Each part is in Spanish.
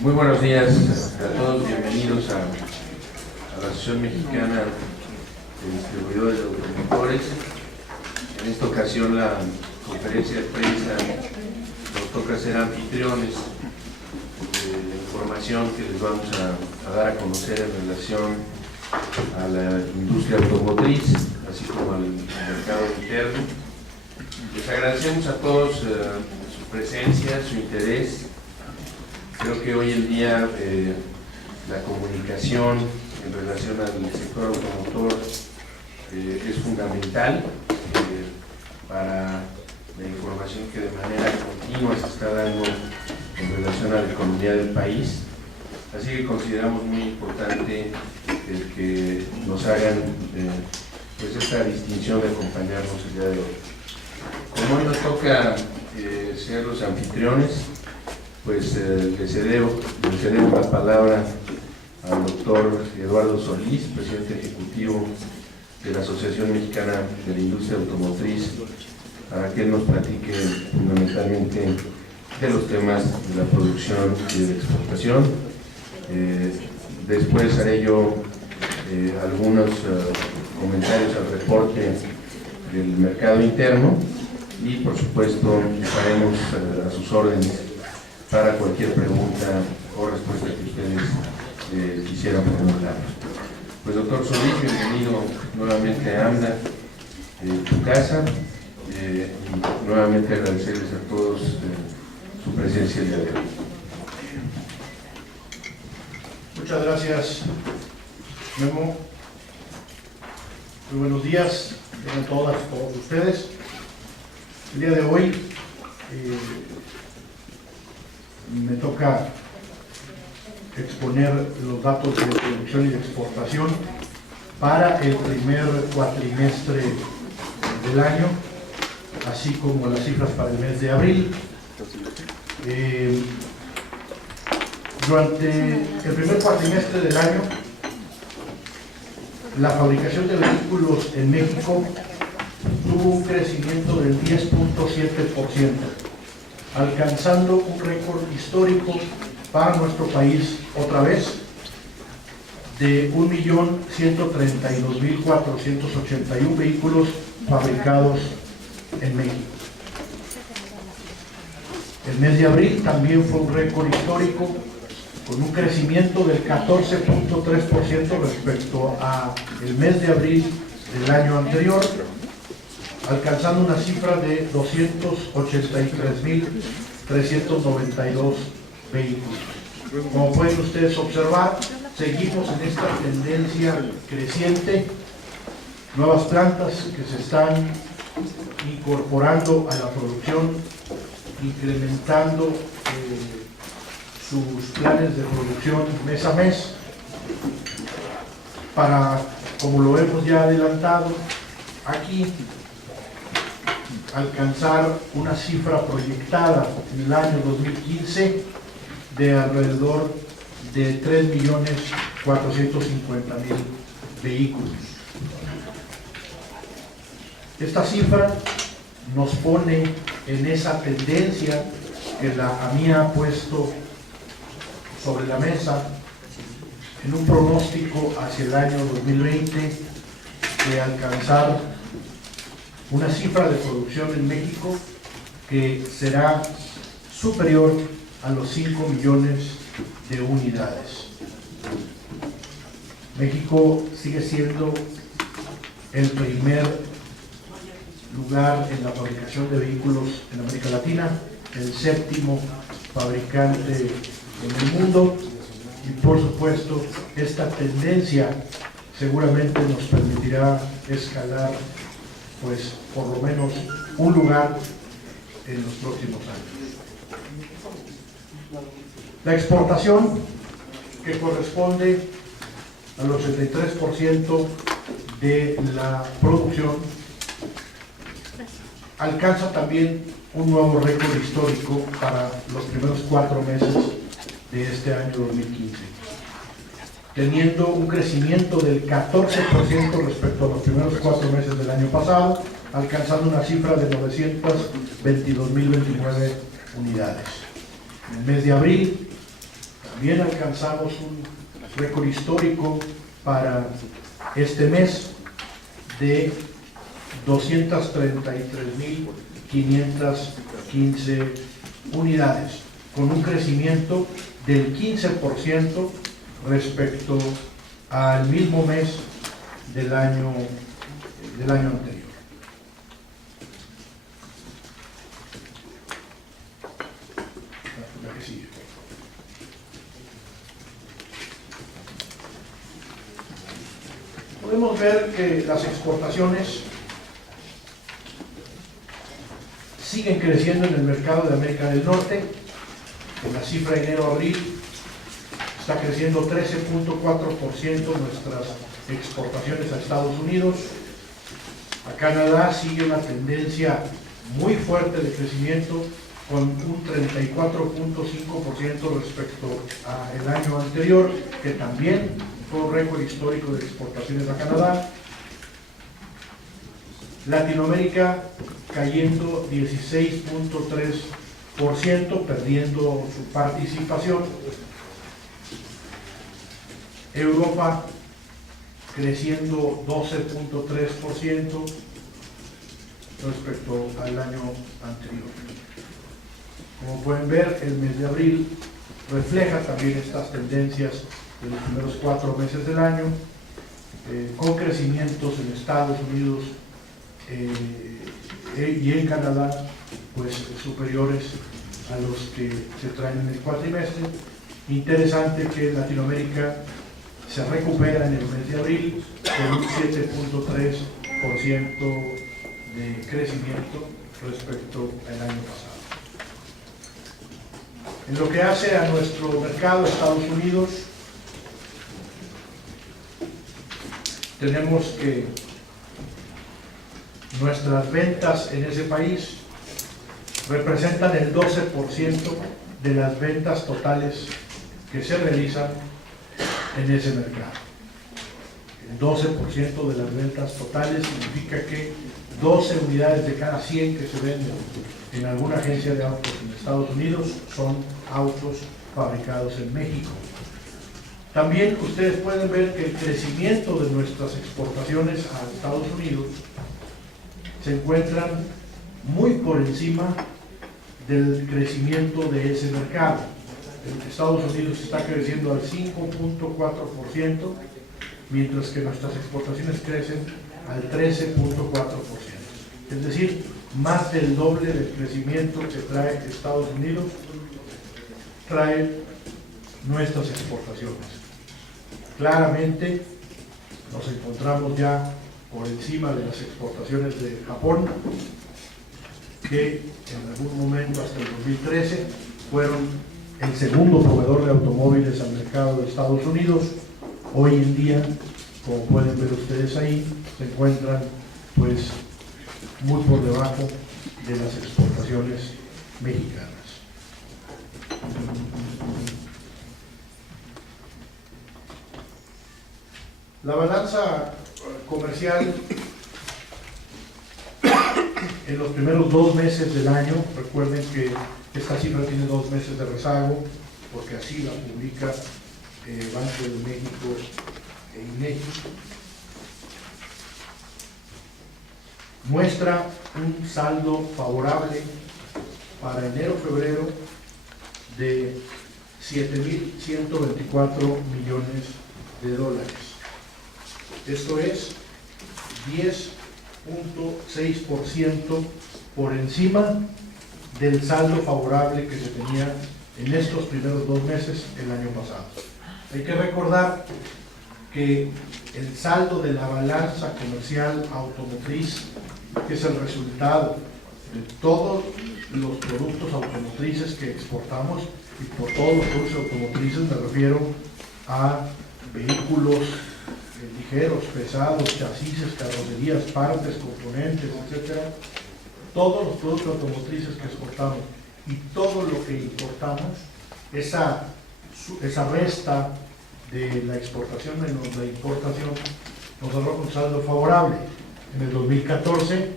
Muy buenos días a todos, bienvenidos a la Asociación Mexicana de Distribuidores de Automotores. En esta ocasión la conferencia de prensa nos toca ser anfitriones de la información que les vamos a dar a conocer en relación a la industria automotriz, así como al mercado interno. Les agradecemos a todos su presencia, su interés. Creo que hoy en día la comunicación en relación al sector automotor es fundamental para la información que de manera continua se está dando en relación a la economía del país. Así que consideramos muy importante el que nos hagan pues esta distinción de acompañarnos el día de hoy. Como hoy nos toca ser los anfitriones, pues le cedemos la palabra al doctor Eduardo Solís, presidente ejecutivo de la Asociación Mexicana de la Industria Automotriz, para que él nos platique fundamentalmente de los temas de la producción y de la exportación. Después haré yo algunos comentarios al reporte del mercado interno y por supuesto estaremos a sus órdenes para cualquier pregunta o respuesta que ustedes quisieran formular. Pues doctor Solís, bienvenido nuevamente a AMDA, tu casa, y nuevamente agradecerles a todos su presencia el día de hoy. Muchas gracias, Memo. Muy buenos días a todos ustedes. El día de hoy me toca exponer los datos de producción y de exportación para el primer cuatrimestre del año, así como las cifras para el mes de abril. Durante el primer cuatrimestre del año, la fabricación de vehículos en México tuvo un crecimiento del 10.7%, alcanzando un récord histórico para nuestro país otra vez de 1.132.481 vehículos fabricados en México. El mes de abril también fue un récord histórico con un crecimiento del 14.3% respecto al mes de abril del año anterior, alcanzando una cifra de 283.392 vehículos. Como pueden ustedes observar, seguimos en esta tendencia creciente, nuevas plantas que se están incorporando a la producción, incrementando sus planes de producción mes a mes, para, como lo hemos ya adelantado aquí, alcanzar una cifra proyectada en el año 2015 de alrededor de 3.450.000 vehículos. Esta cifra nos pone en esa tendencia que la AMIA ha puesto sobre la mesa en un pronóstico hacia el año 2020 de alcanzar una cifra de producción en México que será superior a los 5 millones de unidades. México sigue siendo el primer lugar en la fabricación de vehículos en América Latina, el séptimo fabricante en el mundo, y por supuesto esta tendencia seguramente nos permitirá escalar pues por lo menos un lugar en los próximos años. La exportación, que corresponde al 83% de la producción, alcanza también un nuevo récord histórico para los primeros 4 meses de este año 2015, teniendo un crecimiento del 14% respecto a los primeros 4 meses del año pasado, alcanzando una cifra de 922.029 unidades. En el mes de abril También alcanzamos un récord histórico para este mes de 233.515 unidades, con un crecimiento del 15% respecto al mismo mes del año anterior. La que sigue. Podemos ver que las exportaciones siguen creciendo en el mercado de América del Norte. En la cifra de enero-abril está creciendo 13.4% nuestras exportaciones a Estados Unidos. A Canadá sigue una tendencia muy fuerte de crecimiento con un 34.5% respecto al año anterior, que también fue un récord histórico de exportaciones a Canadá. Latinoamérica cayendo 16.3%, perdiendo su participación. Europa creciendo 12.3% respecto al año anterior. Como pueden ver, el mes de abril refleja también estas tendencias de los primeros 4 meses del año, con crecimientos en Estados Unidos y en Canadá pues superiores a los que se traen en el cuatrimestre. Interesante que Latinoamérica se recupera en el mes de abril con un 7.3% de crecimiento respecto al año pasado. En lo que hace a nuestro mercado, Estados Unidos, tenemos que nuestras ventas en ese país representan el 12% de las ventas totales que se realizan en ese mercado. El 12% de las ventas totales significa que 12 unidades de cada 100 que se venden en alguna agencia de autos en Estados Unidos son autos fabricados en México. También ustedes pueden ver que el crecimiento de nuestras exportaciones a Estados Unidos se encuentran muy por encima del crecimiento de ese mercado. En Estados Unidos está creciendo al 5.4%, mientras que nuestras exportaciones crecen al 13.4%. Es decir, más del doble del crecimiento que trae Estados Unidos, trae nuestras exportaciones. Claramente nos encontramos ya por encima de las exportaciones de Japón, que en algún momento hasta el 2013 fueron el segundo proveedor de automóviles al mercado de Estados Unidos. Hoy en día, como pueden ver ustedes ahí, se encuentran pues muy por debajo de las exportaciones mexicanas. La balanza comercial en los primeros 2 meses del año, recuerden que esta cifra tiene 2 meses de rezago, porque así la publica Banco de México e INEGI, muestra un saldo favorable para enero-febrero de 7.124 millones de dólares. Esto es 10.6% por encima del saldo favorable que se tenía en estos primeros 2 meses el año pasado. Hay que recordar que el saldo de la balanza comercial automotriz, que es el resultado de todos los productos automotrices que exportamos, y por todos los productos automotrices me refiero a vehículos ligeros, pesados, chasis, carrocerías, partes, componentes, etcétera. Todos los productos automotrices que exportamos y todo lo que importamos, esa resta de la exportación menos la importación nos arroja un saldo favorable. En el 2014,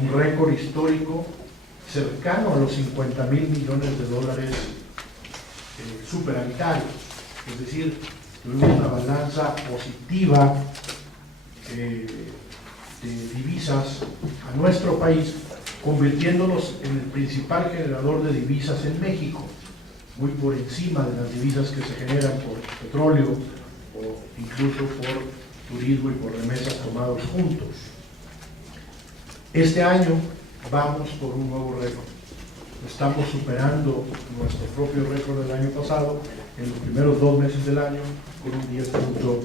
un récord histórico cercano a los 50.000 millones de dólares superavitarios, es decir, tuvimos una balanza positiva de divisas a nuestro país, convirtiéndonos en el principal generador de divisas en México, muy por encima de las divisas que se generan por petróleo o incluso por turismo y por remesas tomados juntos. Este año vamos por un nuevo récord. Estamos superando nuestro propio récord del año pasado en los primeros 2 meses del año con un 10.6%.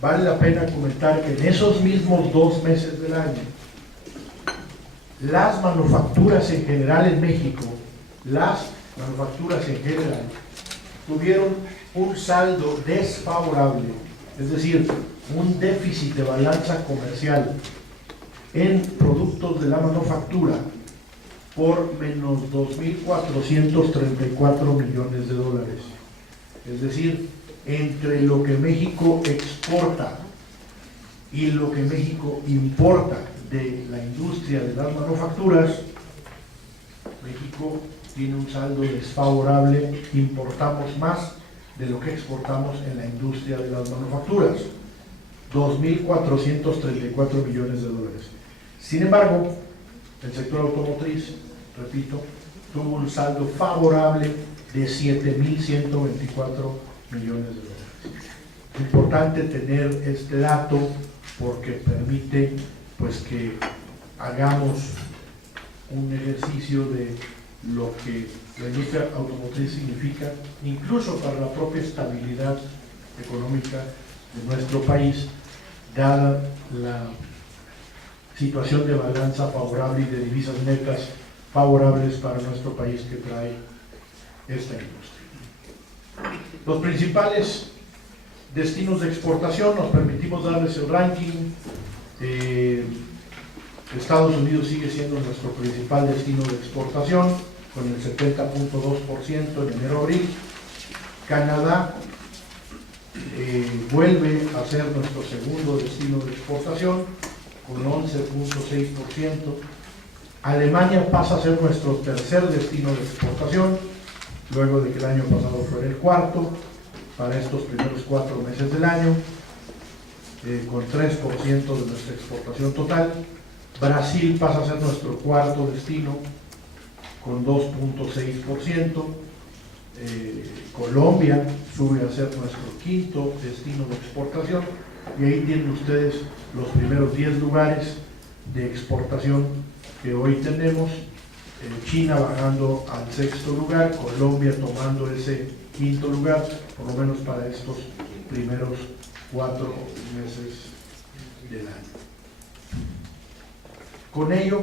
Vale la pena comentar que en esos mismos 2 meses del año, las manufacturas en general en México, tuvieron un saldo desfavorable, es decir, un déficit de balanza comercial en productos de la manufactura por menos 2.434 millones de dólares. Es decir, entre lo que México exporta y lo que México importa de la industria de las manufacturas, México tiene un saldo desfavorable, importamos más de lo que exportamos en la industria de las manufacturas, 2.434 millones de dólares. Sin embargo, el sector automotriz, repito, tuvo un saldo favorable de 7.124 millones de dólares. Es importante tener este dato porque permite pues que hagamos un ejercicio de lo que la industria automotriz significa, incluso para la propia estabilidad económica de nuestro país, dada la situación de balanza favorable y de divisas netas favorables para nuestro país que trae esta industria. Los principales destinos de exportación, nos permitimos darles el ranking. Estados Unidos sigue siendo nuestro principal destino de exportación con el 70.2% en enero-abril. Canadá vuelve a ser nuestro segundo destino de exportación con 11.6%. Alemania pasa a ser nuestro tercer destino de exportación, luego de que el año pasado fuera el cuarto, para estos primeros 4 meses del año, con 3% de nuestra exportación total. Brasil pasa a ser nuestro cuarto destino, con 2.6%. Colombia sube a ser nuestro quinto destino de exportación, y ahí tienen ustedes los primeros 10 lugares de exportación que hoy tenemos. China bajando al 6.º lugar, Colombia tomando ese 5.º lugar, por lo menos para estos primeros 4 meses del año. Con ello,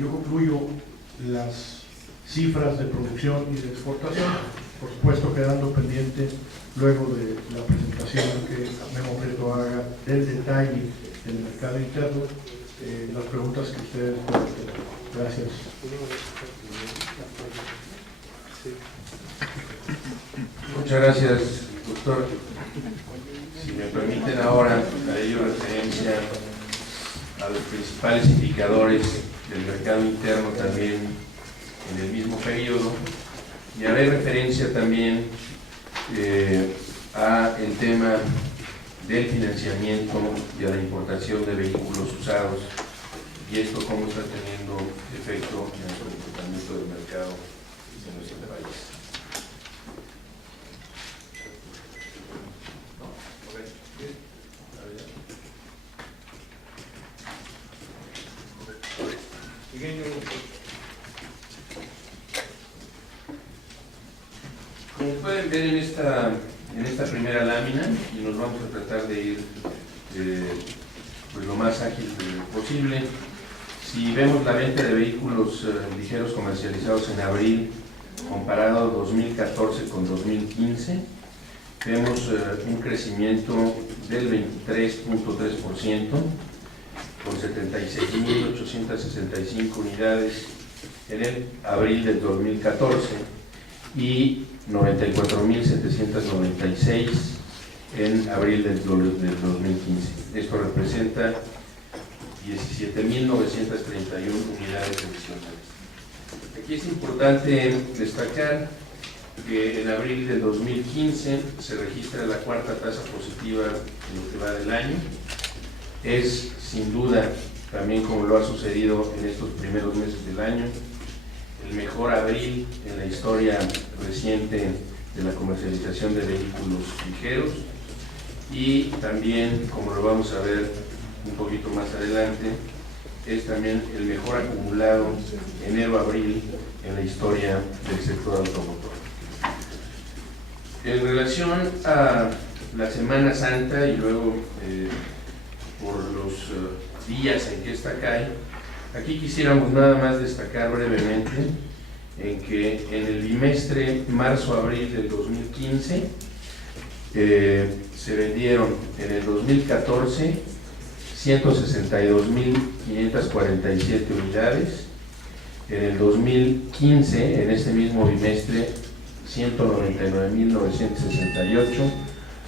yo concluyo las cifras de producción y de exportación, por supuesto quedando pendiente luego de la presentación que Memo Prieto haga del detalle del mercado interno, las preguntas que ustedes puedan tener. Gracias. Muchas gracias, doctor. Si me permiten ahora, haré yo referencia a los principales indicadores del mercado interno también en el mismo periodo, y haré referencia también a el tema del financiamiento y a la importación de vehículos usados, y esto cómo está teniendo efecto en el comportamiento del mercado de nuestro país. Como pueden ver en esta primera lámina, y nos vamos a tratar de ir pues lo más ágil posible, si vemos la venta de vehículos ligeros comercializados en abril comparado 2014 con 2015, vemos un crecimiento del 23.3%, con 76.865 unidades en el abril del 2014 y 94.796 en abril del 2015. Esto representa 17.931 unidades adicionales. Aquí es importante destacar que en abril de 2015 se registra la cuarta tasa positiva en lo que va del año. Es sin duda, también como lo ha sucedido en estos primeros meses del año, el mejor abril en la historia reciente de la comercialización de vehículos ligeros, y también, como lo vamos a ver un poquito más adelante, es también el mejor acumulado enero-abril en la historia del sector automotor. En relación a la Semana Santa y luego por los días en que esta cae, aquí quisiéramos nada más destacar brevemente en que en el bimestre marzo-abril del 2015 se vendieron en el 2014 162.547 unidades, en el 2015, en este mismo bimestre, 199.968,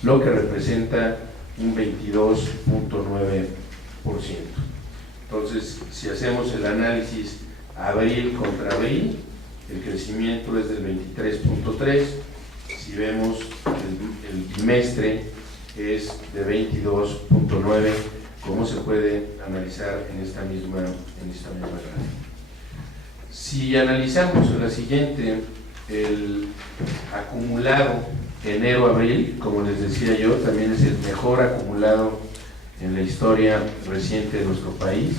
lo que representa un 22.9%. Entonces, si hacemos el análisis abril contra abril, el crecimiento es del 23.3%, si vemos el bimestre es de 22.9%, como se puede analizar en esta misma gráfica. Si analizamos en la siguiente el acumulado enero-abril, como les decía yo, también es el mejor acumulado en la historia reciente de nuestro país.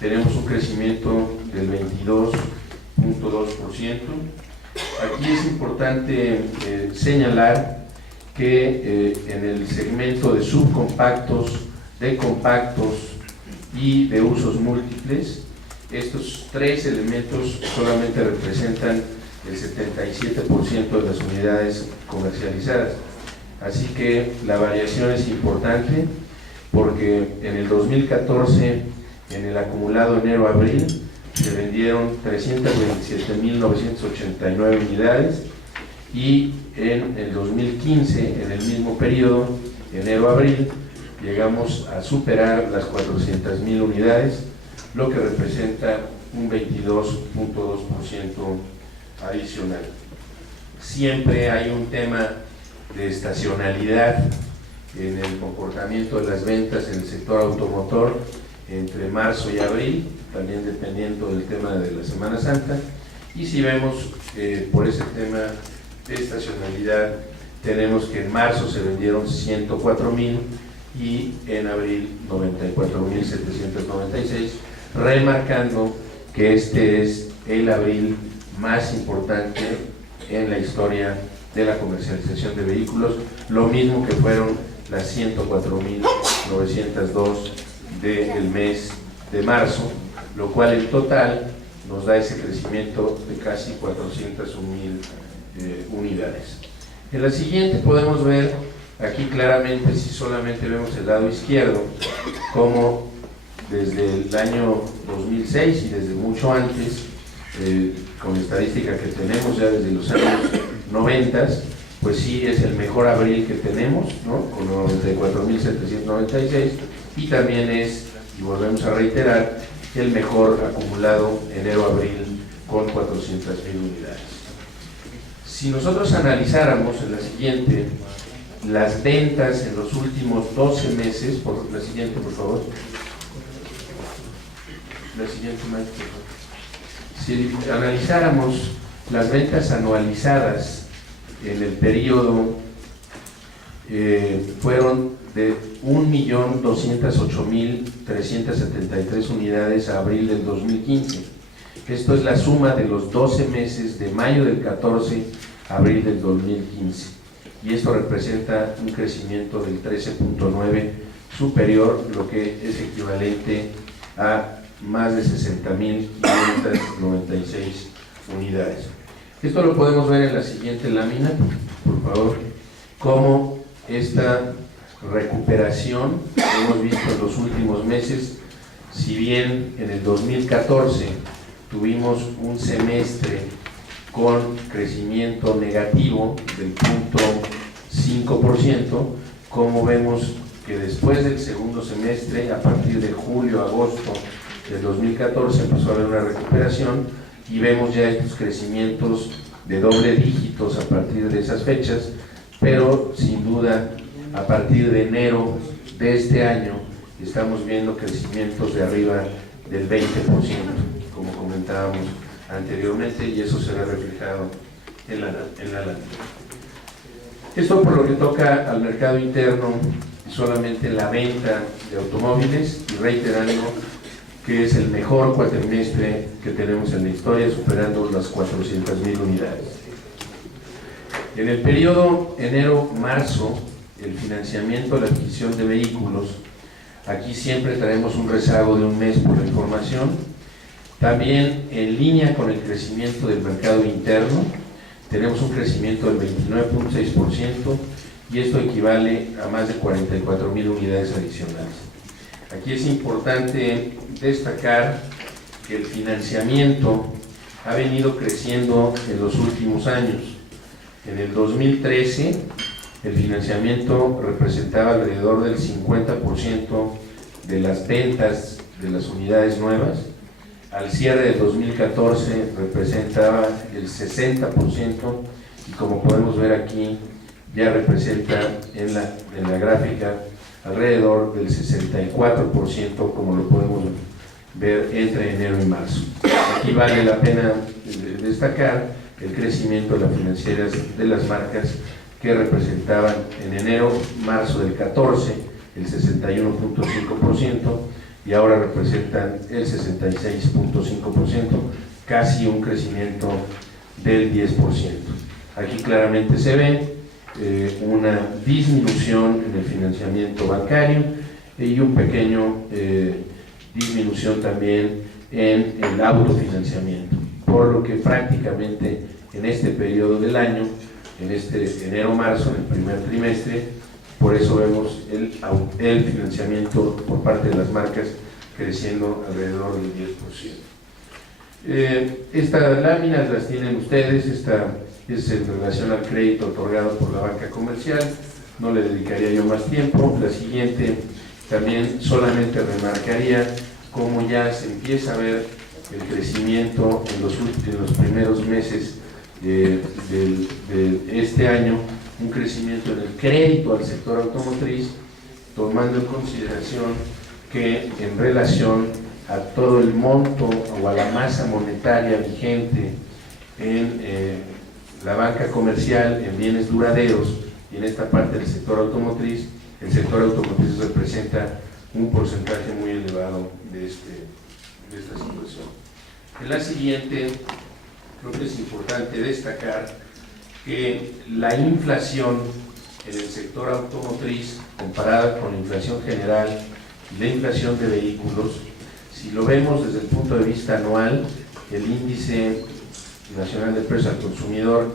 Tenemos un crecimiento del 22.2%. Aquí es importante señalar que en el segmento de subcompactos, de compactos y de usos múltiples, estos tres elementos solamente representan el 77% de las unidades comercializadas. Así que la variación es importante porque en el 2014, en el acumulado enero-abril, se vendieron 327.989 unidades, y en el 2015, en el mismo periodo, enero-abril, llegamos a superar las 400.000 unidades, lo que representa un 22.2% adicional. Siempre hay un tema de estacionalidad en el comportamiento de las ventas en el sector automotor entre marzo y abril, también dependiendo del tema de la Semana Santa, y si vemos por ese tema de estacionalidad, tenemos que en marzo se vendieron 104.000 y en abril 94.796, remarcando que este es el abril más importante en la historia de la comercialización de vehículos, lo mismo que fueron las 104.902 del mes de marzo, lo cual en total nos da ese crecimiento de casi 401.000 unidades. En la siguiente podemos ver aquí claramente, si solamente vemos el lado izquierdo, como desde el año 2006 y desde mucho antes, con la estadística que tenemos ya desde los años 90, pues sí es el mejor abril que tenemos, ¿no? Con 94.796, y también es, y volvemos a reiterar, el mejor acumulado enero-abril con 400.000 unidades. Si nosotros analizáramos en la siguiente las ventas en los últimos 12 meses, por la siguiente, por favor. La siguiente, por favor. Si analizáramos las ventas anualizadas en el periodo, fueron de 1.208.373 unidades a abril del 2015. Esto es la suma de los 12 meses de mayo del 14 a abril del 2015. Y esto representa un crecimiento del 13.9, superior, lo que es equivalente a más de 60.596 unidades. Esto lo podemos ver en la siguiente lámina, por favor, cómo esta recuperación que hemos visto en los últimos meses, si bien en el 2014 tuvimos un semestre con crecimiento negativo del 0.5%, como vemos que después del segundo semestre, a partir de julio-agosto del 2014, empezó a haber una recuperación y vemos ya estos crecimientos de doble dígitos a partir de esas fechas, pero sin duda a partir de enero de este año estamos viendo crecimientos de arriba del 20%, como comentábamos anteriormente, y eso se ve reflejado en la lámina. Esto por lo que toca al mercado interno, solamente la venta de automóviles, y reiterando que es el mejor cuatrimestre que tenemos en la historia, superando las 400,000 unidades. En el periodo enero-marzo, el financiamiento, la adquisición de vehículos, aquí siempre traemos un rezago de un mes por la información, también en línea con el crecimiento del mercado interno, tenemos un crecimiento del 29.6%, y esto equivale a más de 44,000 unidades adicionales. Aquí es importante destacar que el financiamiento ha venido creciendo en los últimos años. En el 2013, el financiamiento representaba alrededor del 50% de las ventas de las unidades nuevas. Al cierre de 2014 representaba el 60%, y como podemos ver aquí, ya representa en la gráfica alrededor del 64%, como lo podemos ver entre enero y marzo. Aquí vale la pena destacar el crecimiento de las financieras de las marcas, que representaban en enero-marzo del 14 el 61.5%, y ahora representan el 66.5%, casi un crecimiento del 10%. Aquí claramente se ve una disminución en el financiamiento bancario y un pequeño disminución también en el autofinanciamiento, por lo que prácticamente en este periodo del año, en este enero-marzo, en el primer trimestre, por eso vemos el financiamiento por parte de las marcas creciendo alrededor del 10%. Estas láminas las tienen ustedes, esta es en relación al crédito otorgado por la banca comercial, no le dedicaría yo más tiempo. La siguiente también solamente remarcaría cómo ya se empieza a ver el crecimiento en los primeros meses de este año, un crecimiento en el crédito al sector automotriz, tomando en consideración que en relación a todo el monto o a la masa monetaria vigente en la banca comercial, en bienes duraderos, y en esta parte del sector automotriz, el sector automotriz representa un porcentaje muy elevado de esta situación. En la siguiente, creo que es importante destacar que la inflación en el sector automotriz, comparada con la inflación general y la inflación de vehículos, si lo vemos desde el punto de vista anual, el índice nacional de precios al consumidor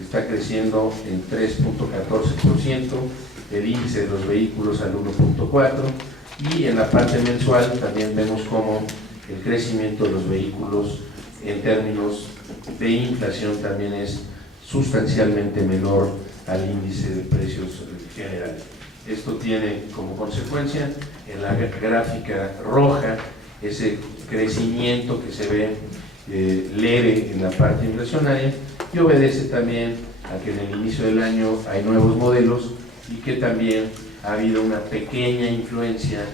está creciendo en 3.14%, el índice de los vehículos al 1.4%, y en la parte mensual también vemos cómo el crecimiento de los vehículos en términos de inflación también es sustancialmente menor al índice de precios generales. Esto tiene como consecuencia en la gráfica roja ese crecimiento que se ve leve en la parte inflacionaria, y obedece también a que en el inicio del año hay nuevos modelos y que también ha habido una pequeña influencia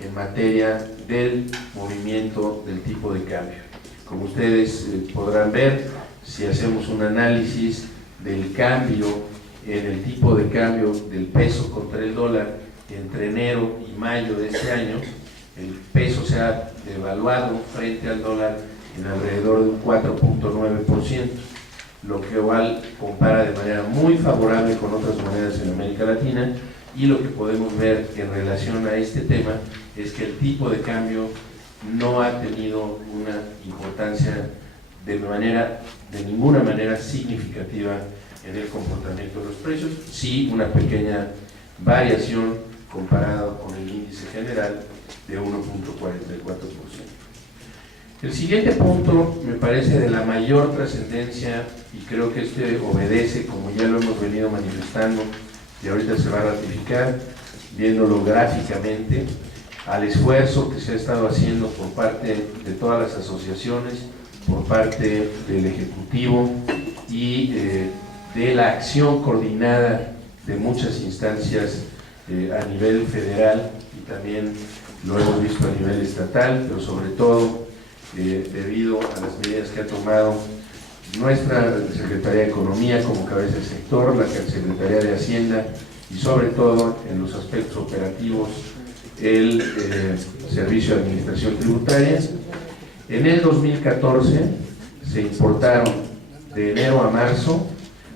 en materia del movimiento del tipo de cambio. Como ustedes podrán ver, si hacemos un análisis del cambio en el tipo de cambio del peso contra el dólar entre enero y mayo de este año, el peso se ha devaluado frente al dólar en alrededor de un 4.9%, lo que igual compara de manera muy favorable con otras monedas en América Latina. Y lo que podemos ver en relación a este tema es que el tipo de cambio no ha tenido una importancia de ninguna manera significativa en el comportamiento de los precios, sí una pequeña variación comparado con el índice general de 1.44%. El siguiente punto me parece de la mayor trascendencia, y creo que este obedece, como ya lo hemos venido manifestando y ahorita se va a ratificar, viéndolo gráficamente, al esfuerzo que se ha estado haciendo por parte de todas las asociaciones por parte del Ejecutivo y de la acción coordinada de muchas instancias a nivel federal, y también lo hemos visto a nivel estatal, pero sobre todo debido a las medidas que ha tomado nuestra Secretaría de Economía como cabeza del sector, la Secretaría de Hacienda y sobre todo en los aspectos operativos el Servicio de Administración Tributaria. En el 2014 se importaron de enero a marzo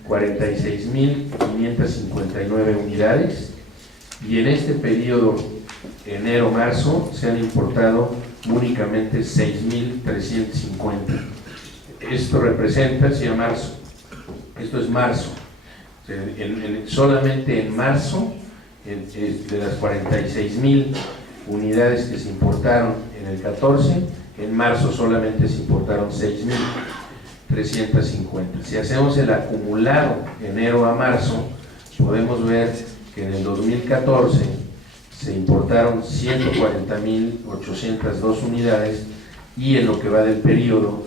46.559 unidades, y en este periodo enero-marzo se han importado únicamente 6.350. Esto representa, si a marzo, esto es marzo, solamente en marzo, de las 46.000 unidades que se importaron en el 14, en marzo solamente se importaron 6.350. Si hacemos el acumulado enero a marzo, podemos ver que en el 2014 se importaron 140.802 unidades, y en lo que va del periodo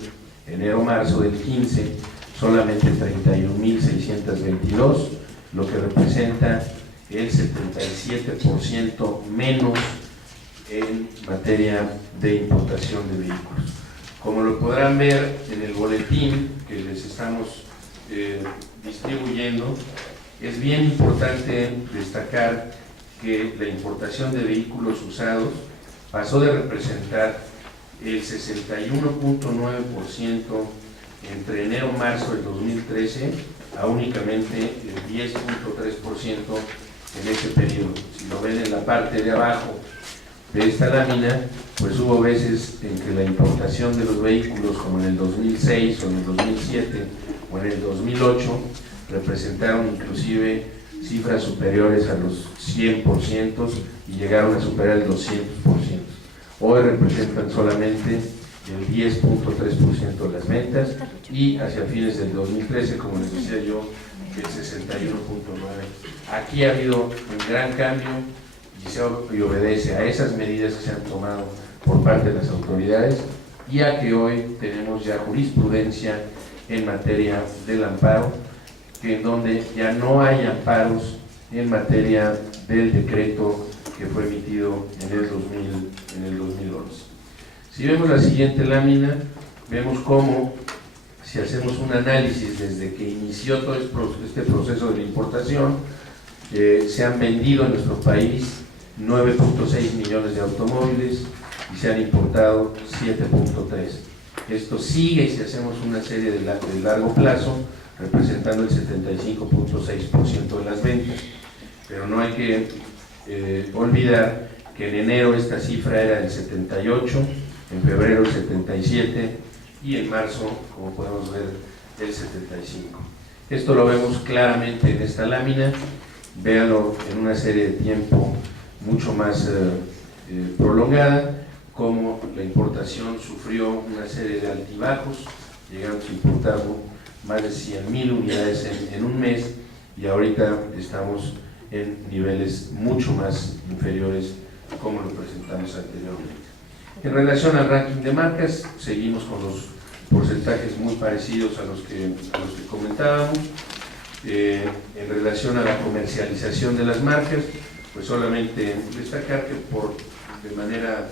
enero-marzo del 15 solamente 31.622, lo que representa el 77% menos en materia de importación de vehículos. Como lo podrán ver en el boletín que les estamos distribuyendo, es bien importante destacar que la importación de vehículos usados pasó de representar el 61.9% entre enero-marzo del 2013 a únicamente el 10.3% en ese periodo. Si lo ven en la parte de abajo de esta lámina, pues hubo veces en que la importación de los vehículos, como en el 2006 o en el 2007 o en el 2008, representaron inclusive cifras superiores a los 100% y llegaron a superar el 200%. Hoy representan solamente el 10.3% de las ventas, y hacia fines del 2013, como les decía yo, el 61.9%. Aquí ha habido un gran cambio y obedece a esas medidas que se han tomado por parte de las autoridades, y a que hoy tenemos ya jurisprudencia en materia del amparo, que en donde ya no hay amparos en materia del decreto que fue emitido en el 2011. Si vemos la siguiente lámina, vemos cómo, si hacemos un análisis desde que inició todo este proceso de la importación, se han vendido en nuestro país 9.6 millones de automóviles y se han importado 7.3. Esto sigue, y si hacemos una serie de largo plazo, representando el 75.6% de las ventas. Pero no hay que olvidar que en enero esta cifra era del 78%, en febrero el 77% y en marzo, como podemos ver, el 75%. Esto lo vemos claramente en esta lámina. Véanlo en una serie de tiempo mucho más prolongada, como la importación sufrió una serie de altibajos. Llegamos a importar más de 100.000 unidades en un mes, y ahorita estamos en niveles mucho más inferiores como lo presentamos anteriormente. En relación al ranking de marcas, seguimos con los porcentajes muy parecidos a los que comentábamos. En relación a la comercialización de las marcas, pues solamente destacar que de manera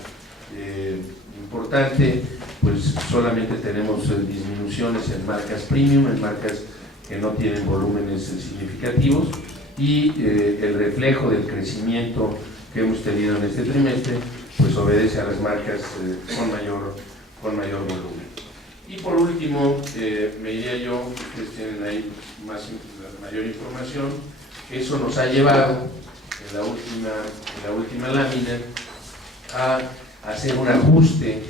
importante, pues solamente tenemos disminuciones en marcas premium, en marcas que no tienen volúmenes significativos, y el reflejo del crecimiento que hemos tenido en este trimestre pues obedece a las marcas con mayor volumen. Y por último, me diría yo, ustedes tienen ahí mayor información, eso nos ha llevado en la última lámina a hacer un ajuste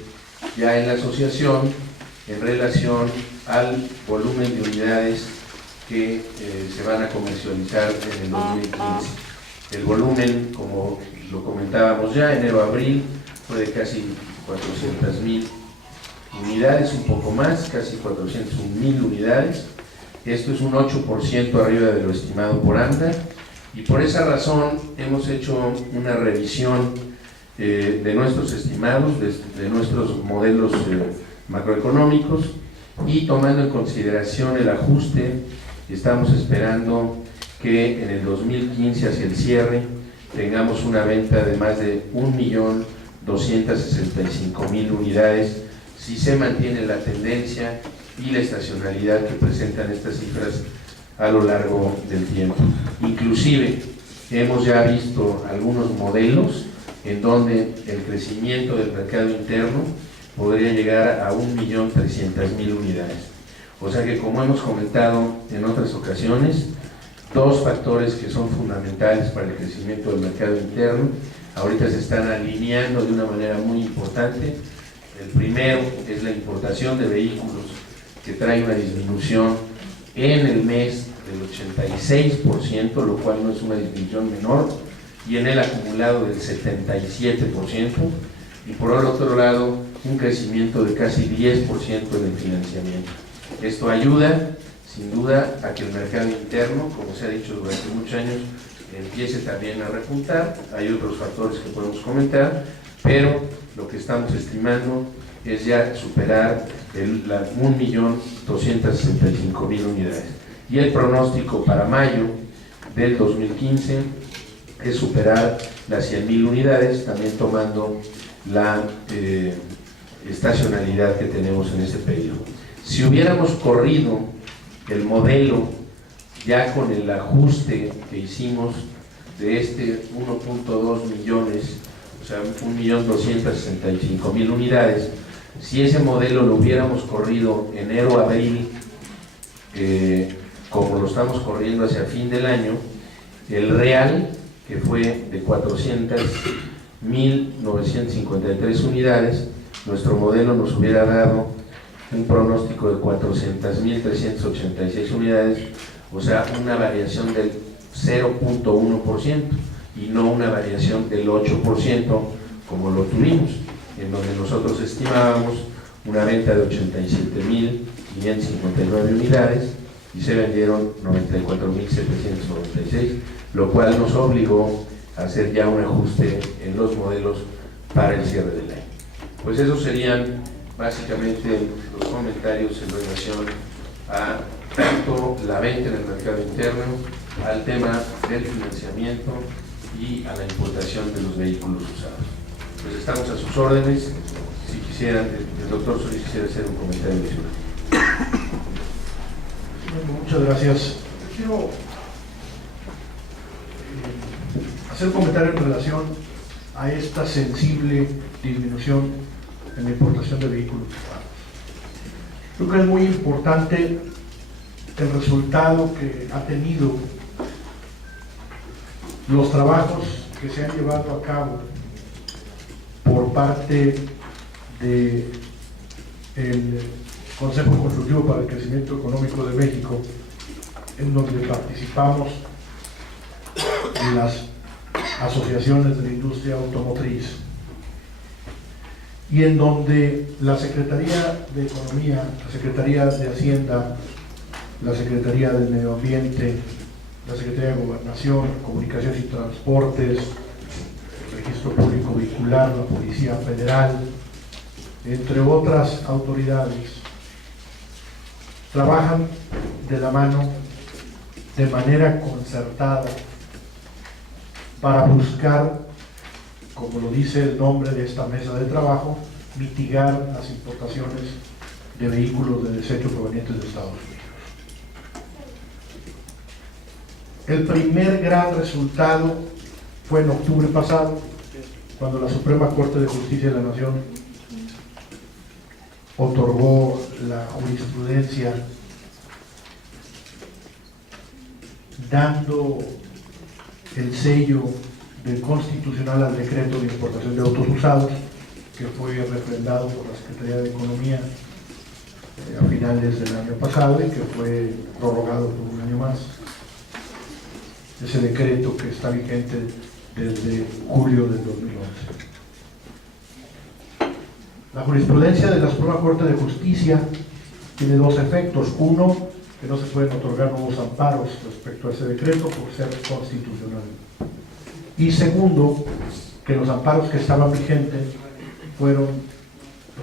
ya en la asociación en relación al volumen de unidades que se van a comercializar en el 2015. El volumen, como lo comentábamos ya, enero-abril fue de casi 400.000 unidades, un poco más, casi 401.000 unidades. Esto es un 8% arriba de lo estimado por AMDA, y por esa razón hemos hecho una revisión de nuestros estimados, de nuestros modelos macroeconómicos, y tomando en consideración el ajuste, estamos esperando que en el 2015, hacia el cierre, tengamos una venta de más de 1.265.000 unidades, si se mantiene la tendencia y la estacionalidad que presentan estas cifras a lo largo del tiempo. Inclusive hemos ya visto algunos modelos en donde el crecimiento del mercado interno podría llegar a 1.300.000 unidades. O sea que, como hemos comentado en otras ocasiones, dos factores que son fundamentales para el crecimiento del mercado interno ahorita se están alineando de una manera muy importante. El primero es la importación de vehículos, que trae una disminución en el mes del 86%, lo cual no es una disminución menor, y en el acumulado del 77%, y por el otro lado un crecimiento de casi 10% en el financiamiento. Esto ayuda sin duda a que el mercado interno, como se ha dicho durante muchos años, empiece también a repuntar. Hay otros factores que podemos comentar, pero lo que estamos estimando es ya superar las 1.265.000 unidades. Y el pronóstico para mayo del 2015 es superar las 100.000 unidades, también tomando la estacionalidad que tenemos en ese periodo. Si hubiéramos corrido el modelo ya con el ajuste que hicimos de este 1.2 millones, o sea, 1.265.000 unidades, si ese modelo lo hubiéramos corrido enero-abril, como lo estamos corriendo hacia fin del año, el real, que fue de 400.953 unidades, nuestro modelo nos hubiera dado un pronóstico de 400.386 unidades, o sea, una variación del 0.1% y no una variación del 8% como lo tuvimos, en donde nosotros estimábamos una venta de 87.559 unidades y se vendieron 94.796, lo cual nos obligó a hacer ya un ajuste en los modelos para el cierre del año. Pues esos serían básicamente los comentarios en relación a tanto la venta en el mercado interno, al tema del financiamiento y a la importación de los vehículos usados. Pues estamos a sus órdenes. Si quisieran, el doctor Solís quisiera hacer un comentario adicional. Muchas gracias. Quiero hacer un comentario en relación a esta sensible disminución en la importación de vehículos usados. Creo que es muy importante el resultado que ha tenido los trabajos que se han llevado a cabo por parte del Consejo Consultivo para el Crecimiento Económico de México, en donde participamos en las asociaciones de la industria automotriz y en donde la Secretaría de Economía, la Secretaría de Hacienda, la Secretaría del Medio Ambiente, la Secretaría de Gobernación, Comunicaciones y Transportes, el Registro Público Vehicular, la Policía Federal, entre otras autoridades, trabajan de la mano de manera concertada para buscar, como lo dice el nombre de esta mesa de trabajo, mitigar las importaciones de vehículos de desecho provenientes de Estados Unidos. El primer gran resultado fue en octubre pasado, cuando la Suprema Corte de Justicia de la Nación otorgó la jurisprudencia dando el sello del constitucional al decreto de importación de autos usados, que fue refrendado por la Secretaría de Economía a finales del año pasado y que fue prorrogado por un año más. Ese decreto que está vigente desde julio del 2011. La jurisprudencia de la Suprema Corte de Justicia tiene dos efectos. Uno, que no se pueden otorgar nuevos amparos respecto a ese decreto por ser constitucional. Y segundo, que los amparos que estaban vigentes fueron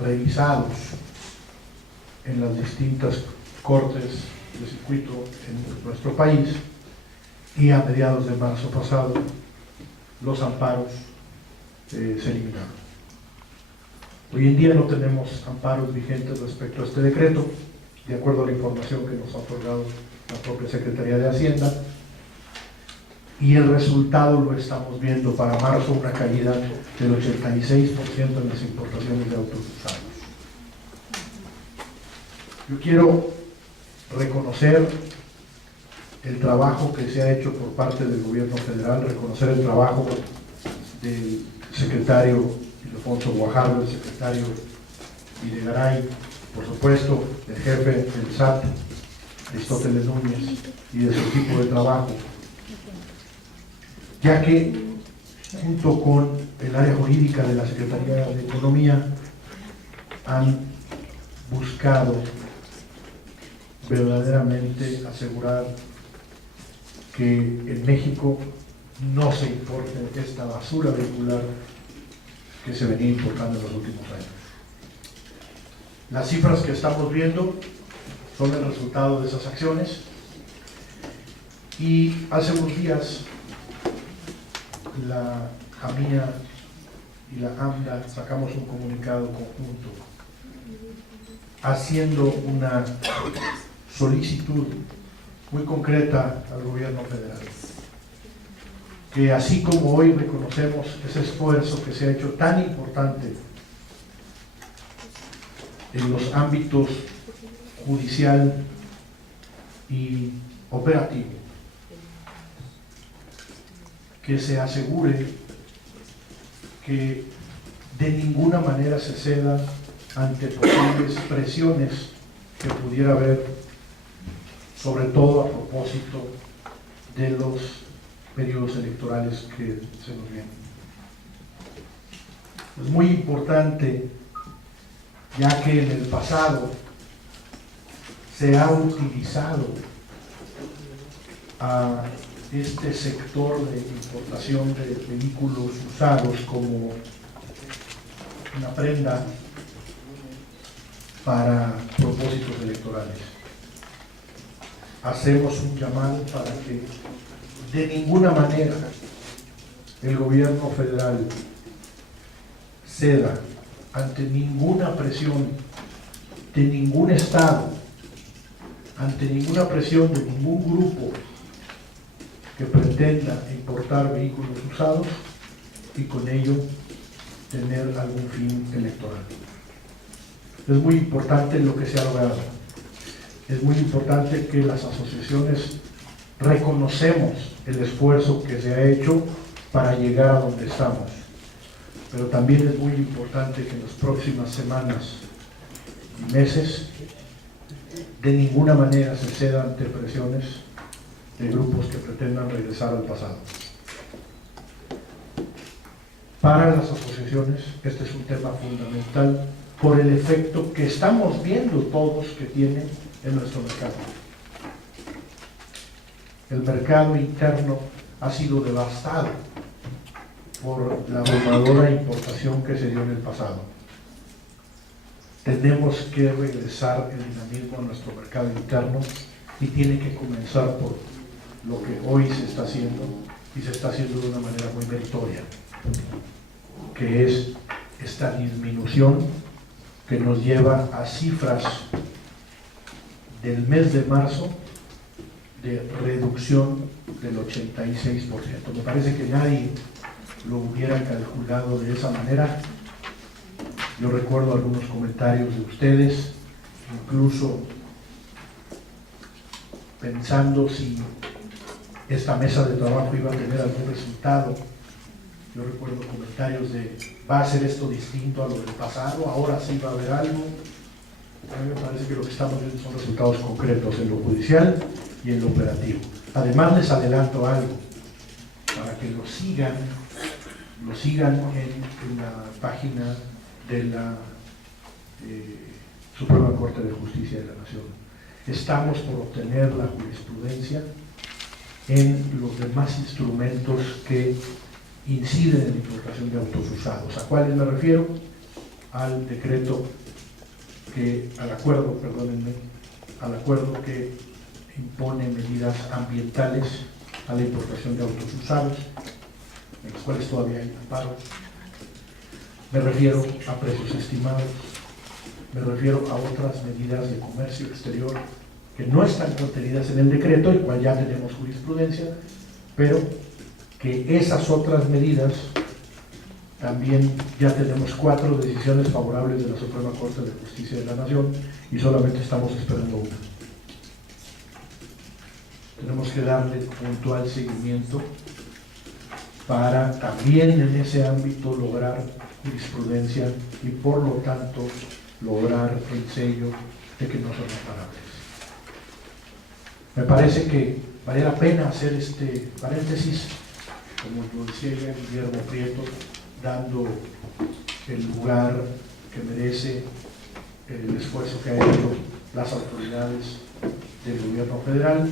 revisados en las distintas cortes de circuito en nuestro país, y a mediados de marzo pasado los amparos se eliminaron. Hoy en día no tenemos amparos vigentes respecto a este decreto, de acuerdo a la información que nos ha otorgado la propia Secretaría de Hacienda, y el resultado lo estamos viendo para marzo, una caída del 86% en las importaciones de autos usados. Yo quiero reconocer el trabajo que se ha hecho por parte del gobierno federal, reconocer el trabajo del secretario Ildefonso Guajardo, el secretario Videgaray, por supuesto, el jefe del SAT, Aristóteles Núñez, y de su equipo de trabajo, ya que junto con el área jurídica de la Secretaría de Economía han buscado verdaderamente asegurar que en México no se importe esta basura vehicular que se venía importando en los últimos años. Las cifras que estamos viendo son el resultado de esas acciones, y hace unos días la AMIA y la AMDA sacamos un comunicado conjunto haciendo una solicitud muy concreta al gobierno federal, que así como hoy reconocemos ese esfuerzo que se ha hecho tan importante en los ámbitos judicial y operativo, que se asegure que de ninguna manera se ceda ante posibles presiones que pudiera haber, sobre todo a propósito de los periodos electorales que se nos vienen. Es muy importante, ya que en el pasado se ha utilizado a este sector de importación de vehículos usados como una prenda para propósitos electorales. Hacemos un llamado para que de ninguna manera el gobierno federal ceda ante ninguna presión de ningún estado, ante ninguna presión de ningún grupo que pretenda importar vehículos usados y con ello tener algún fin electoral. Es muy importante lo que se ha logrado. Es muy importante que las asociaciones reconocemos el esfuerzo que se ha hecho para llegar a donde estamos. Pero también es muy importante que en las próximas semanas y meses de ninguna manera se ceda ante presiones de grupos que pretendan regresar al pasado. Para las asociaciones este es un tema fundamental por el efecto que estamos viendo todos que tiene en nuestro mercado. El mercado interno ha sido devastado por la abrumadora importación que se dio en el pasado. Tenemos que regresar el dinamismo a nuestro mercado interno, y tiene que comenzar por lo que hoy se está haciendo, y se está haciendo de una manera muy meritoria, que es esta disminución que nos lleva a cifras del mes de marzo de reducción del 86%. Me parece que nadie lo hubiera calculado de esa manera. Yo recuerdo algunos comentarios de ustedes, incluso pensando si esta mesa de trabajo iba a tener algún resultado. Yo recuerdo comentarios de: ¿va a ser esto distinto a lo del pasado? ¿Ahora sí va a haber algo? A mí me parece que lo que estamos viendo son resultados concretos en lo judicial y en lo operativo. Además, les adelanto algo, para que lo sigan en la página de la Suprema Corte de Justicia de la Nación. Estamos por obtener la jurisprudencia en los demás instrumentos que inciden en la importación de autos usados. ¿A cuáles me refiero? Al decreto al acuerdo que impone medidas ambientales a la importación de autos usados, en los cuales todavía hay amparos. Me refiero a precios estimados, me refiero a otras medidas de comercio exterior que no están contenidas en el decreto, el cual ya tenemos jurisprudencia, pero que esas otras medidas también ya tenemos 4 decisiones favorables de la Suprema Corte de Justicia de la Nación y solamente estamos esperando una. Tenemos que darle puntual seguimiento para también en ese ámbito lograr jurisprudencia y por lo tanto lograr el sello de que no son imparables. Me parece que vale la pena hacer este paréntesis, como lo decía ya Guillermo Prieto, dando el lugar que merece el esfuerzo que han hecho las autoridades del gobierno federal,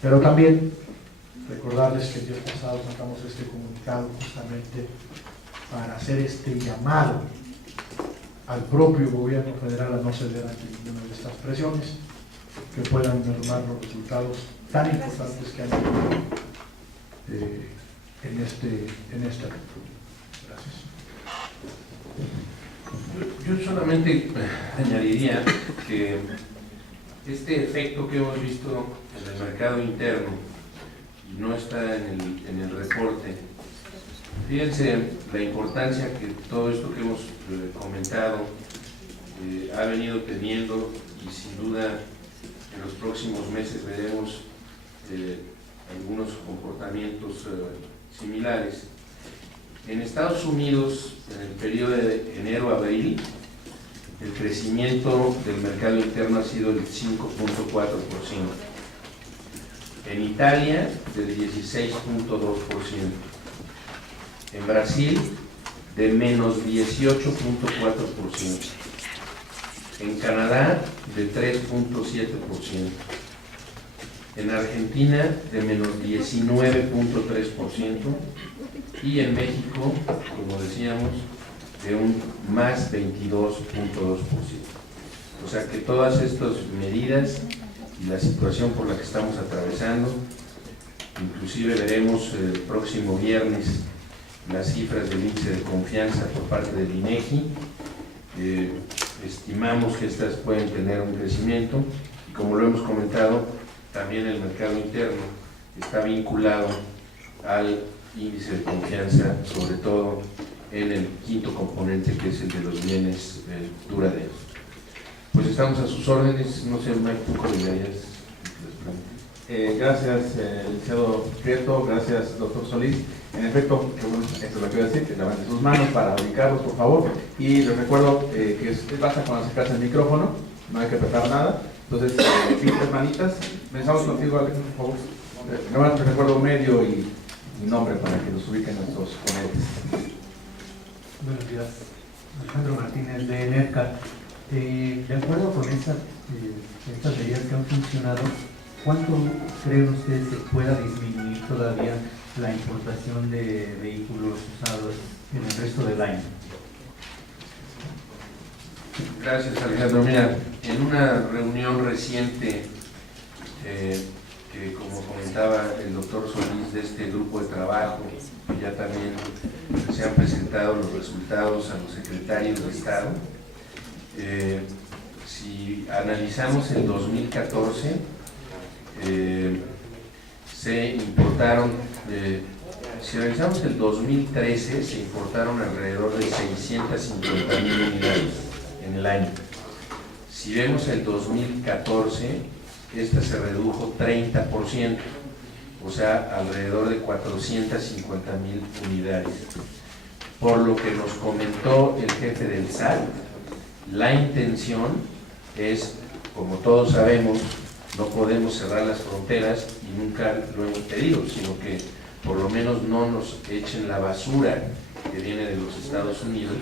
pero también recordarles que el día pasado sacamos este comunicado justamente para hacer este llamado al propio gobierno federal a no ceder ante ninguna de estas presiones que puedan mermar los resultados tan importantes que han tenido en este aspecto. Gracias. Yo solamente añadiría que este efecto que hemos visto en el mercado interno y no está en el reporte, fíjense la importancia que todo esto que hemos comentado ha venido teniendo, y sin duda en los próximos meses veremos algunos comportamientos similares. En Estados Unidos, en el periodo de enero a abril, el crecimiento del mercado interno ha sido del 5.4%. En Italia, del 16.2%. En Brasil, de menos 18.4%. En Canadá, de 3.7%. En Argentina, de menos 19.3%. Y en México, como decíamos, de un más 22.2%. O sea que todas estas medidas y la situación por la que estamos atravesando, inclusive veremos el próximo viernes las cifras del índice de confianza por parte del INEGI, estimamos que estas pueden tener un crecimiento, y como lo hemos comentado, también el mercado interno está vinculado al índice de confianza, sobre todo en el quinto componente, que es el de los bienes duraderos. Pues estamos a sus órdenes. No sé, Mike, ¿tú coordinarías? Gracias, licenciado Prieto, gracias, doctor Solís. En efecto, esto es lo que voy a decir, que levanten sus manos para ubicarlos, por favor. Y les recuerdo que basta con acercarse el micrófono, no hay que apretar nada. Entonces, pintas manitas. Pensamos contigo, Alejandro, por favor. Les recuerdo medio y nombre para que los ubiquen nuestros ponentes. Buenos días, Alejandro Martínez de NERCA. De acuerdo con estas medidas que han funcionado, ¿cuánto creen ustedes que pueda disminuir todavía la importación de vehículos usados en el resto del año? Gracias, Alejandro. Mira, en una reunión reciente que, como comentaba el doctor Solís, de este grupo de trabajo, ya también se han presentado los resultados a los secretarios de Estado. Si analizamos el 2014, se importaron, si analizamos el 2013, se importaron alrededor de 650,000 unidades en el año. Si vemos el 2014, esta se redujo 30%, o sea, alrededor de 450,000 unidades. Por lo que nos comentó el jefe del SAT, la intención es, como todos sabemos, no podemos cerrar las fronteras y nunca lo hemos pedido, sino que por lo menos no nos echen la basura que viene de los Estados Unidos,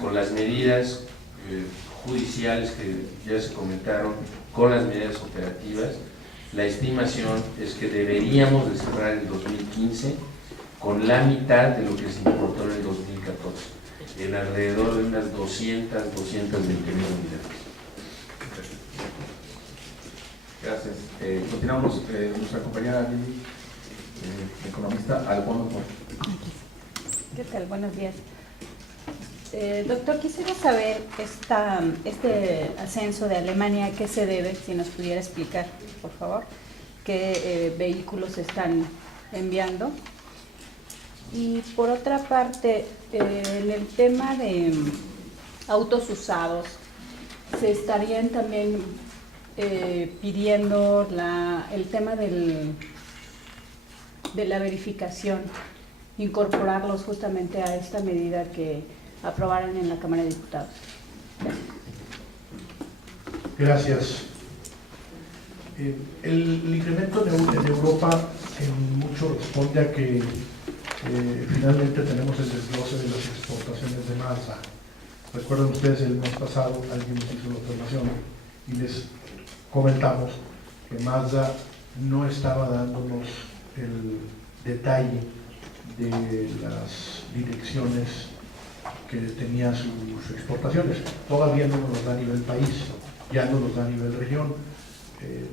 con las medidas judiciales que ya se comentaron, con las medidas operativas. La estimación es que deberíamos de cerrar el 2015 con la mitad de lo que se importó en el 2014, en alrededor de unas 220,000 unidades. Gracias. Continuamos. Nuestra compañera Lili, economista, al fondo. ¿Qué tal? Buenos días. Doctor, quisiera saber este ascenso de Alemania, ¿a qué se debe? Si nos pudiera explicar, por favor, qué vehículos están enviando. Y por otra parte, en el tema de autos usados, se estarían también pidiendo el tema de la verificación, incorporarlos justamente a esta medida que aprobaron en la Cámara de Diputados. Gracias. El incremento en Europa en mucho responde a que finalmente tenemos el desglose de las exportaciones de Mazda. Recuerden ustedes, el mes pasado alguien nos hizo la observación y les comentamos que Mazda no estaba dándonos el detalle de las direcciones que tenía sus exportaciones. Todavía no nos los da a nivel país, ya no los da a nivel región.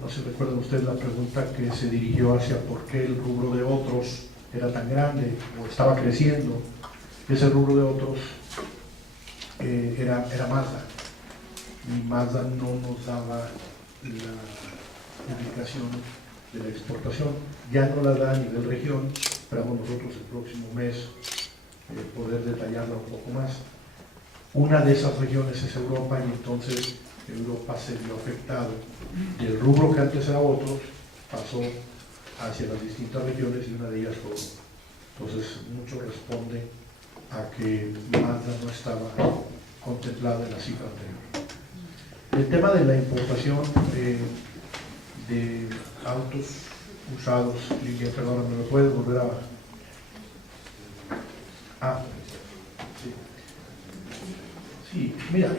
No sé, recuerdan ustedes la pregunta que se dirigió hacia por qué el rubro de otros era tan grande o estaba creciendo. Ese rubro de otros era Mazda, y Mazda no nos daba la publicación de la exportación, ya no la da a nivel región. Esperamos nosotros el próximo mes poder detallarla un poco más. Una de esas regiones es Europa, y entonces Europa se vio afectado del rubro que antes era otros, pasó hacia las distintas regiones, y una de ellas fue Europa. Entonces mucho responde a que Mazda no estaba contemplado en la cifra anterior. El tema de la importación de autos usados, Lilia, perdón, ¿me lo puedes volver a...? Sí, mira,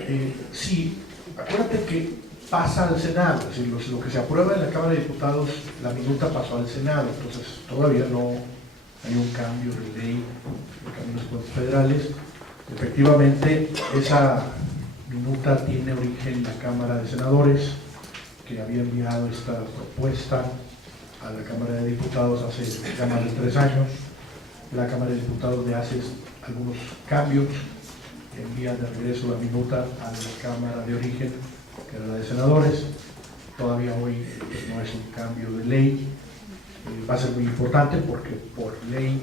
sí, acuérdate que pasa al Senado, es decir, lo que se aprueba en la Cámara de Diputados, la minuta pasó al Senado, entonces todavía no hay un cambio de ley de caminos federales. Efectivamente, esa minuta tiene origen en la Cámara de Senadores, que había enviado esta propuesta a la Cámara de Diputados hace ya más de 3 años. La Cámara de Diputados le hace algunos cambios, envía de regreso la minuta a la Cámara de origen, que era la de Senadores. Todavía hoy no es un cambio de ley. Va a ser muy importante porque por ley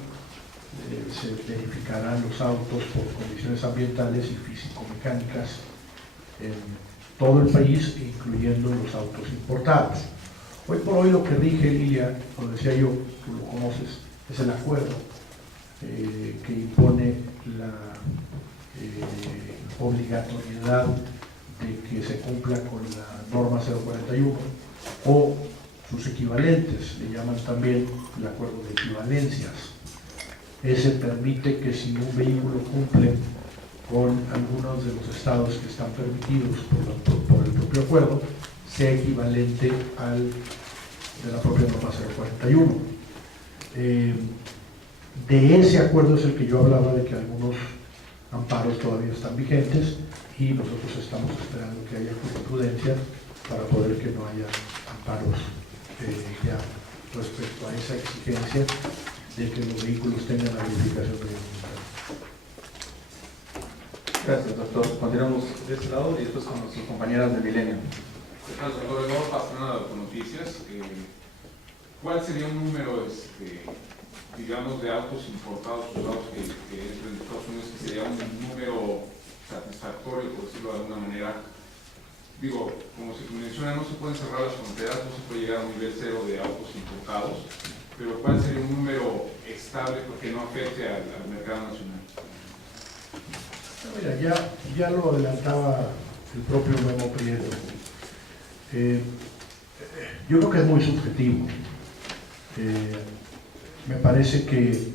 se verificarán los autos por condiciones ambientales y físico-mecánicas en todo el país, incluyendo los autos importados. Hoy por hoy lo que rige, Lilia, lo decía yo, tú lo conoces, es el acuerdo que impone la obligatoriedad de que se cumpla con la norma 041 o sus equivalentes, le llaman también el acuerdo de equivalencias. Ese permite que si un vehículo cumple con algunos de los estados que están permitidos por el propio acuerdo, sea equivalente al de la propia norma 041. De ese acuerdo es el que yo hablaba, de que algunos amparos todavía están vigentes, y nosotros estamos esperando que haya jurisprudencia para poder que no haya amparos ya respecto a esa exigencia de que los vehículos tengan la verificación medioambiental. Gracias, doctor. Continuamos de este lado y después con nuestras compañeras de Milenio. Gracias, doctor. Vamos pasando con noticias. ¿Cuál sería un número, digamos, de autos importados usados que entran en Estados Unidos, que sería un número satisfactorio, por decirlo de alguna manera? Digo, como se menciona, no se pueden cerrar las fronteras, no se puede llegar a un nivel cero de autos importados, pero ¿cuál sería un número estable que no afecte al mercado nacional? Mira, ya lo adelantaba el propio Memo Prieto. Yo creo que es muy subjetivo. Me parece que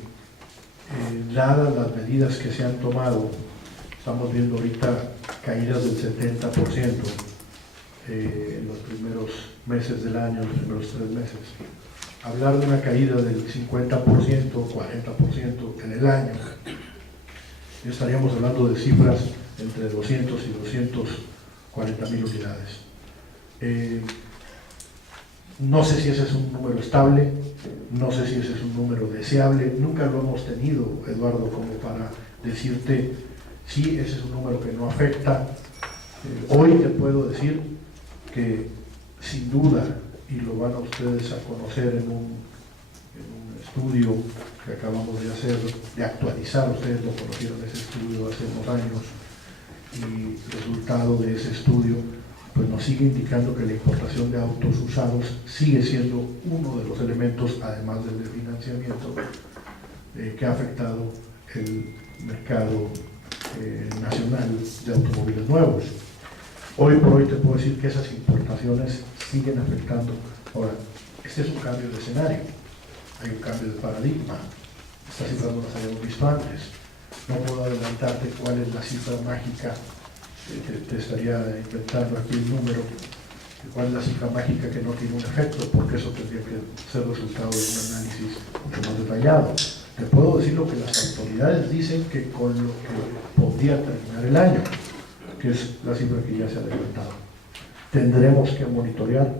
dadas las medidas que se han tomado, estamos viendo ahorita caídas del 70% en los primeros meses del año, los primeros 3 meses. hablar de una caída del 50% o 40% en el año, estaríamos hablando de cifras entre 200 y 240,000 unidades. No sé si ese es un número estable, no sé si ese es un número deseable, nunca lo hemos tenido, Eduardo, como para decirte si ese es un número que no afecta. Hoy te puedo decir que sin duda, y lo van a ustedes a conocer en un estudio que acabamos de hacer, de actualizar, ustedes lo conocieron ese estudio hace unos años, y el resultado de ese estudio pues nos sigue indicando que la importación de autos usados sigue siendo uno de los elementos, además del de financiamiento, que ha afectado el mercado nacional de automóviles nuevos. Hoy por hoy te puedo decir que esas importaciones siguen afectando. Ahora, este es un cambio de escenario, hay un cambio de paradigma, estas cifras no las habíamos visto antes. No puedo adelantarte cuál es la cifra mágica, te estaría inventando aquí el número, cuál es la cifra mágica que no tiene un efecto, porque eso tendría que ser resultado de un análisis mucho más detallado. Te puedo decir lo que las autoridades dicen que con lo que podría terminar el año, que es la cifra que ya se ha adelantado. Tendremos que monitorear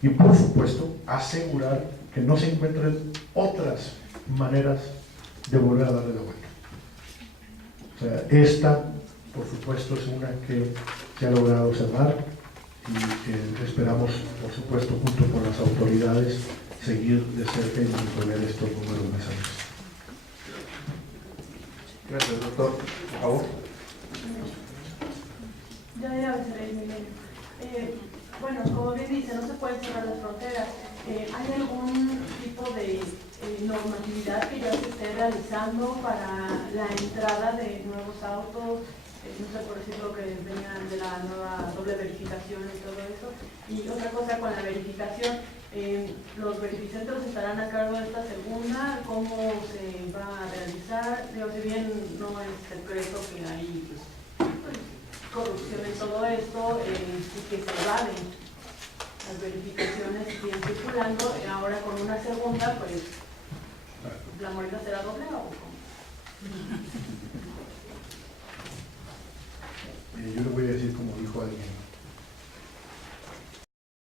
y, por supuesto, asegurar que no se encuentren otras maneras de volver a darle la vuelta. O sea, esta, por supuesto, es una que se ha logrado cerrar y esperamos, por supuesto, junto con las autoridades, seguir de cerca y monitorear estos números mes a mes. Gracias, doctor. Por favor. Ya, bueno, como bien dice, no se pueden cerrar las fronteras. ¿Hay algún tipo de normatividad que ya se esté realizando para la entrada de nuevos autos? No sé, por decirlo, que venían de la nueva doble verificación y todo eso. Y otra cosa con la verificación, ¿los verificentros estarán a cargo de esta segunda? ¿Cómo se va a realizar? Digo, si bien no es secreto que hay corrupción en todo esto y que se evaden las verificaciones siguen circulando, ahora con una segunda, pues, ¿la moneda será doble o cómo?